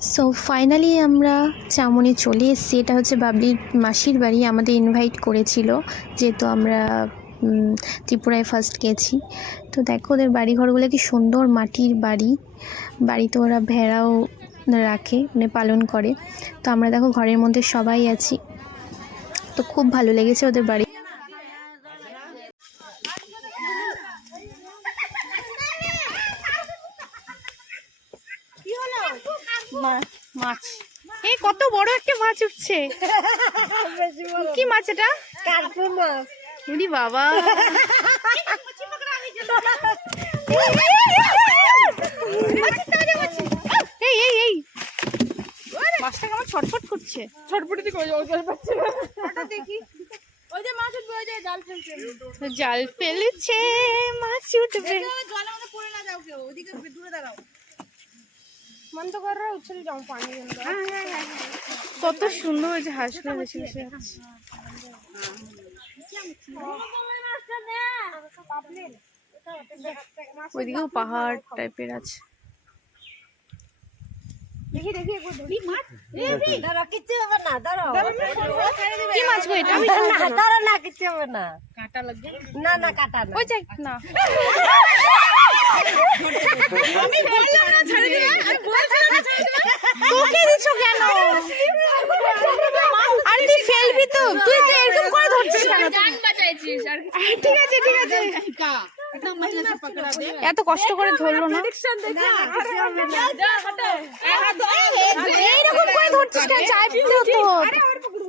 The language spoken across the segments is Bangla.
সো ফাইনালি আমরা চামনি চলে এসেছি। এটা হচ্ছে বাবলির মাসির বাড়ি। আমাদের ইনভাইট করেছিল, যেহেতু আমরা ত্রিপুরায় ফার্স্ট গেছি। তো দেখো, ওদের বাড়িঘরগুলো কি সুন্দর মাটির বাড়ি। বাড়িতে ওরা ভেড়াও রাখে মানে পালন করে। তো আমরা দেখো, ঘরের মধ্যে সবাই আছি। তো খুব ভালো লেগেছে ওদের বাড়ি। মাছ? এই কত বড় একটা মাছ উঠছে। কি মাছ এটা? বাবা। এই এই এই। মাছটা কেমন ছটফট করছে? দিকে জল পাচ্ছে না। দেখি। ওই যে মাছ উঠবে ওই যে জাল ফেলছে। জাল ফেলেছে মাছ উঠবে। মধ্যে পড়ে না যাও কেউ ওইদিকে দূরে দাঁড়াও। মন তো করে উচ্ছলে যাও পানি কত সুন্দর হয়েছে যে হাঁসগুলো বেশি বেশি আছে ওইদিকেও পাহাড় টাইপের আছে দেখি দেখি একবার ধরি মাছ দাঁড়াও কিচ্ছু হবে না দাঁড়াও কি মাছ গো এটা না না কিচ্ছু হবে না কাটা লাগবে না না কাটা না ওই যাই না আমি বললাম না ছেড়ে আমি বলছিলাম না ছেড়ে তোকে দিছো কেন ফেলবি তো তুই তো এরকম করে ধরছিস কেন জান বাঁচাইছিস আর ঠিক আছে ঠিক আছে এত কষ্ট করে ধরলো না এইরকম করে ধরছিস কেন তো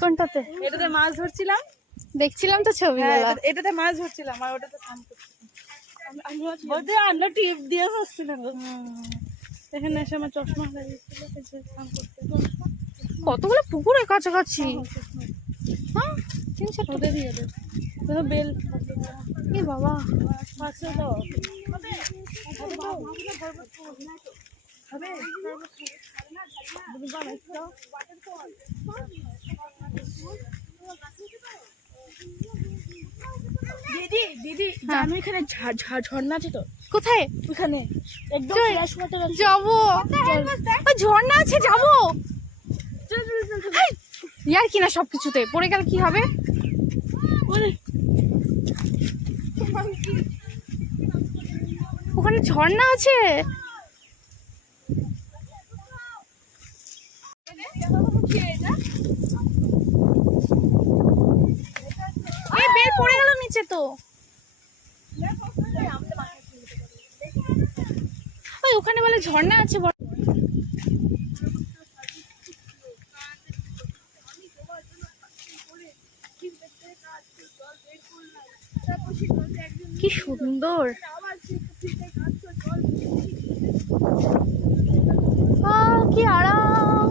কোনটাতে? এটাতে মাছ ধরছিলাম। দেখছিলাম তো ছবিগুলো এটাতে মাছ ধরছিলাম আর ওটাতে স্নান করছিলাম। বলতে আমরা টিপ দিয়ে এখানে এসে আমার চশমা হয়ে গেছিল স্নান করতে। কতগুলো পুকুরের কাছাকাছি? হ্যাঁ তিন চারটে। ওদেরই ওদের বেল এ বাবা। পাঁচশো দাও। দিদি দিদি জানো এখানে ঝর্ণা আছে তো? কোথায়? ওখানে একদম যাব। ঝর্ণা আছে যাব। ইয়ার কিনা সব কিছুতে পড়ে গেলে কি হবে? ওখানে ঝর্ণা আছে এই বেল পড়ে গেল নিচে তো ওই ঝর্ণা আছে বড়। কি সুন্দর। কি আরাম।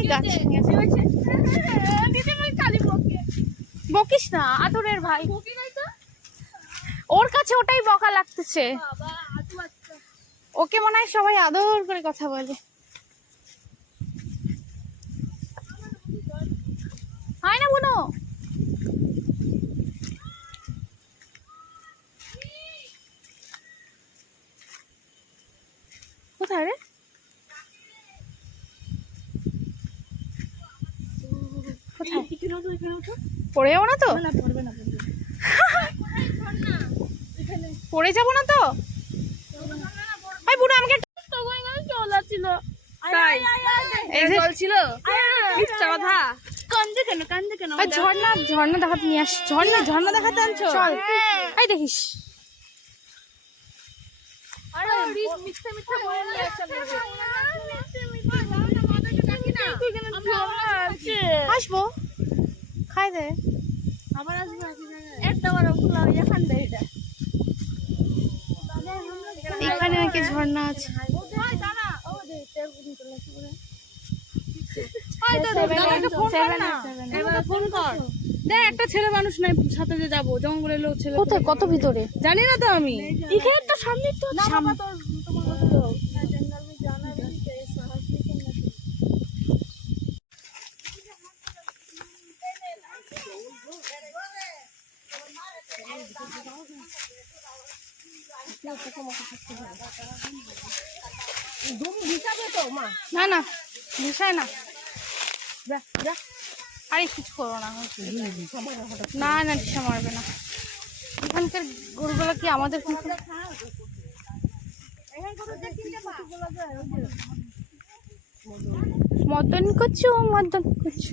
এই বকিস না আদরের ভাই। ওর কাছে ওটাই বকা লাগতেছে। ওকে মনে হয় সবাই আদর করে কথা বলে। হয় না বুনো? কোথায় রে? কোথায়? এখানে ওঠো, পড়ে যাব না তো পড়বে না, পড়বে না। পড়ে যাব না তো? ভাই বুড়ো আমাকে তাই? এই যে মিথ্যা কথা। কান্দে কেন, কান্দে কেন? ওই ঝর্ণা ঝর্ণা দেখাতে নিয়ে আস ঝর্ণা ঝর্ণা দেখাতে আনছো? চল। এই দেখিস। আরে, মিথ্যা মিথ্যা বলে নিয়ে আসছো আমাকে। আমরা আবার আসছি। আসব। খাই দে। আবার আসব একটা বড় ফুলা এখান দিয়ে এটা। এখানে নাকি ঝর্ণা আছে। ফোন কর দেখ একটা ছেলে মানুষ নাই সাথে যে যাব জঙ্গলের লোক ছেলে কোথায়? কত ভিতরে? জানি না তো আমি। এখানে তো সামনে তো না না। ভিসায় না আরে কিছু করো না না না দিশা মারবে না। এখানকার গরুগুলো কি আমাদের মদন কচু মদন কচু।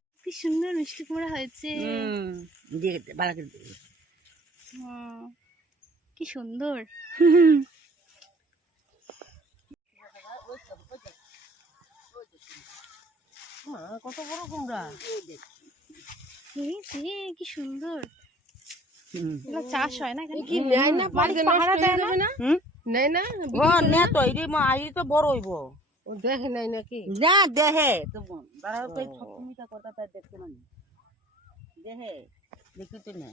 কি সুন্দর মিষ্টি কুমড়া হয়েছে। কি সুন্দর। মা, কত বড় কুমড়া। এই কি সুন্দর। হুম। চাষ হয় না এখানে? কি নেয় না? দেয় না? নেয় না? ও তো এই আই তো বড় হইব। দেখে নাই নাকি? না দেহে তো দাঁড়াও তো সপ্তমীটা কথা তাই দেখতে না দেহে দেখি তো না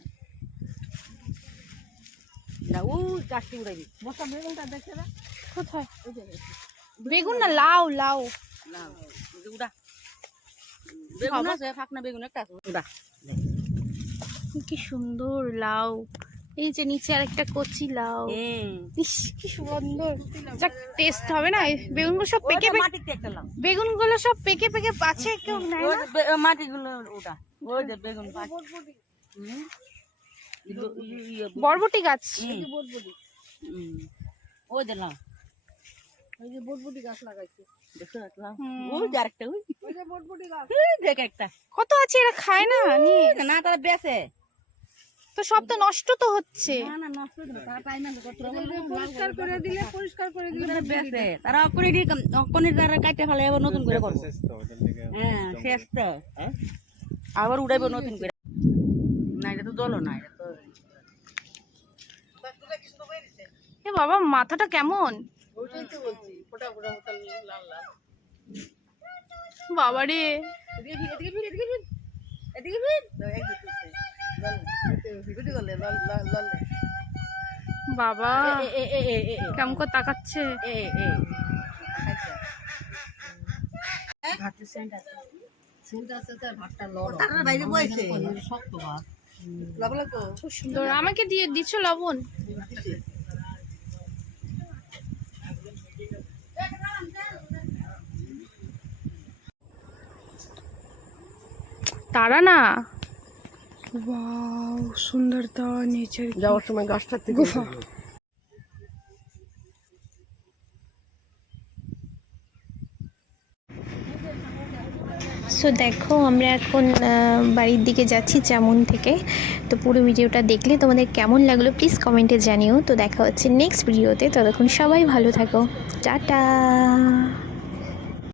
না ও বসা বেগুনটা দেখে না? কোথায়? বেগুন না লাউ লাউ। না উড়া। বেগুন আছে ফাকনা বেগুন একটা আছে উড়া। কি সুন্দর লাউ। এই যে নিচে আরেকটা কচি লাউ। হুম। কি সুন্দর যাক টেস্ট হবে না? এই বেগুনগুলো সব পেকে বেগুনগুলো সব পেকে পেকে আছে কেউ নেয় ওই না মাটিগুলো ওটা। ওই যে বেগুন ইয়ে বরবটি। গাছ। হুম। ওই যে লাও ওই যে বটবটি গাছ লাগাইছে। দেখো একটা লাও হুম। ওই যে আরেকটা ওই। ওই যে বটবটি গাছ। দেখ একটা। কত আছে এরা খায় না? না তারা বেসে তো সব তো নষ্ট তো হচ্ছে। না না নষ্ট হয়ে যাবে, তারা পায় না তো, কতটা বড় পরিষ্কার করে দিলে পরিষ্কার করে দিলে তারা বেসে তারা অকনি অকনি তারা কাটে ফেলে আবার নতুন করে করব। হ্যাঁ শেষ তো। আবার উড়াইবো নতুন করে। না এটা তো দলো না এটা তো এ বাবা মাথাটা কেমন? বাবা রে বাবা কেমন করে তাকাচ্ছে খুব সুন্দর আমাকে দিয়ে দিচ্ছ লবণ তারা না ওয়াও সুন্দরতা নেচার যাওয়ার সময় গাছটা থেকে সো দেখো আমরা এখন আহ, বাড়ির দিকে যাচ্ছি চামুন থেকে। তো পুরো ভিডিওটা দেখলে তোমাদের কেমন লাগল প্লিজ কমেন্টে জানিও। তো দেখা হচ্ছে নেক্সট ভিডিওতে ততক্ষণ সবাই ভালো থাকো। টাটা!